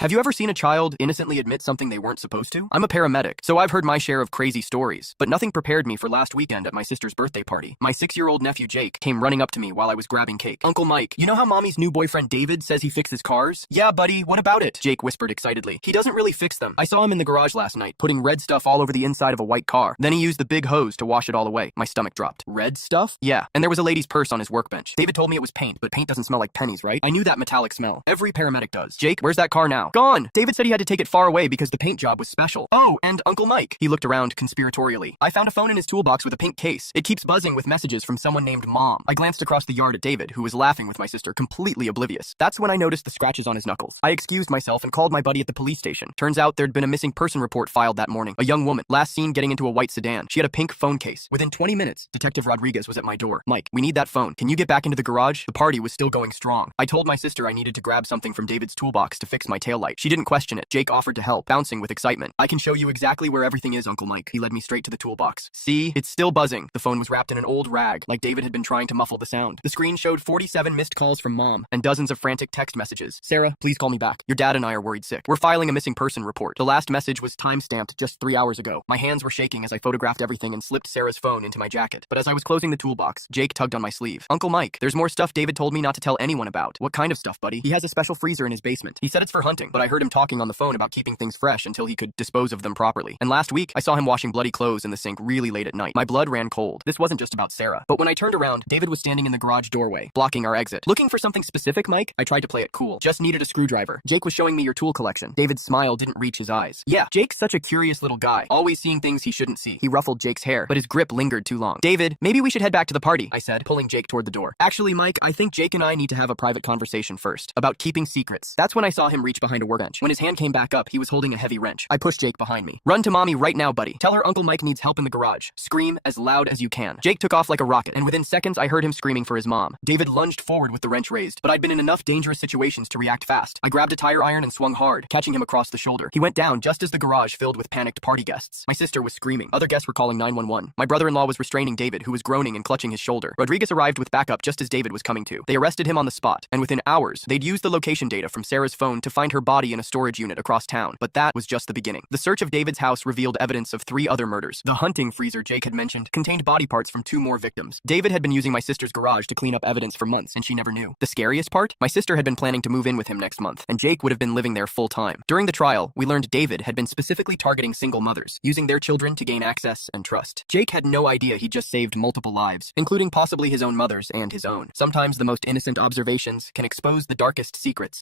Have you ever seen a child innocently admit something they weren't supposed to? I'm a paramedic, so I've heard my share of crazy stories, but nothing prepared me for last weekend at my sister's birthday party. My 6-year-old nephew Jake came running up to me while I was grabbing cake. "Uncle Mike, you know how mommy's new boyfriend David says he fixes cars?" "Yeah, buddy, what about it?" Jake whispered excitedly. "He doesn't really fix them. I saw him in the garage last night, putting red stuff all over the inside of a white car. Then he used the big hose to wash it all away." My stomach dropped. Red stuff? Yeah, and there was a lady's purse on his workbench. David told me it was paint, but paint doesn't smell like pennies, right? I knew that metallic smell. Every paramedic does. "Jake, where's that car now?" "Gone. David said he had to take it far away because the paint job was special." "Oh, and Uncle Mike." He looked around conspiratorially. "I found a phone in his toolbox with a pink case. It keeps buzzing with messages from someone named Mom." I glanced across the yard at David, who was laughing with my sister, completely oblivious. That's when I noticed the scratches on his knuckles. I excused myself and called my buddy at the police station. Turns out there'd been a missing person report filed that morning. A young woman, last seen getting into a white sedan. She had a pink phone case. Within 20 minutes, Detective Rodriguez was at my door. "Mike, we need that phone. Can you get back into the garage?" The party was still going strong. I told my sister I needed to grab something from David's toolbox to fix my taillight. She didn't question it. Jake offered to help, bouncing with excitement. "I can show you exactly where everything is, Uncle Mike." He led me straight to the toolbox. "See? It's still buzzing." The phone was wrapped in an old rag, like David had been trying to muffle the sound. The screen showed 47 missed calls from Mom, and dozens of frantic text messages. "Sarah, please call me back. Your dad and I are worried sick. We're filing a missing person report." The last message was time-stamped just 3 hours ago. My hands were shaking as I photographed everything and slipped Sarah's phone into my jacket. But as I was closing the toolbox, Jake tugged on my sleeve. "Uncle Mike, there's more stuff David told me not to tell anyone about." "What kind of stuff, buddy?" "He has a special freezer in his basement. He said it's for hunting, but I heard him talking on the phone about keeping things fresh until he could dispose of them properly. And last week, I saw him washing bloody clothes in the sink really late at night. My blood ran cold. This wasn't just about Sarah. But when I turned around, David was standing in the garage doorway, blocking our exit. "Looking for something specific, Mike?" I tried to play it cool. "Just needed a screwdriver." "Jake was showing me your tool collection." David's smile didn't reach his eyes. "Yeah, Jake's such a curious little guy, always seeing things he shouldn't see." He ruffled Jake's hair, but his grip lingered too long. "David, maybe we should head back to the party," I said, pulling Jake toward the door. "Actually, Mike, I think Jake and I need to have a private conversation first, about keeping secrets." That's when I saw him reach behind a workbench. When his hand came back up, he was holding a heavy wrench. I pushed Jake behind me. "Run to Mommy right now, buddy. Tell her Uncle Mike needs help in the garage. Scream as loud as you can." Jake took off like a rocket, and within seconds I heard him screaming for his mom. David lunged forward with the wrench raised, but I'd been in enough dangerous situations to react fast. I grabbed a tire iron and swung hard, catching him across the shoulder. He went down just as the garage filled with panicked party guests. My sister was screaming. Other guests were calling 911. My brother-in-law was restraining David, who was groaning and clutching his shoulder. Rodriguez arrived with backup just as David was coming to. They arrested him on the spot, and within hours, they'd used the location data from Sarah's phone to find her body in a storage unit across town. But that was just the beginning. The search of David's house revealed evidence of 3 other murders. The hunting freezer Jake had mentioned contained body parts from 2 more victims. David had been using my sister's garage to clean up evidence for months, and she never knew. The scariest part? My sister had been planning to move in with him next month, and Jake would have been living there full time. During the trial, we learned David had been specifically targeting single mothers, using their children to gain access and trust. Jake had no idea he'd just saved multiple lives, including possibly his own mother's and his own. Sometimes the most innocent observations can expose the darkest secrets.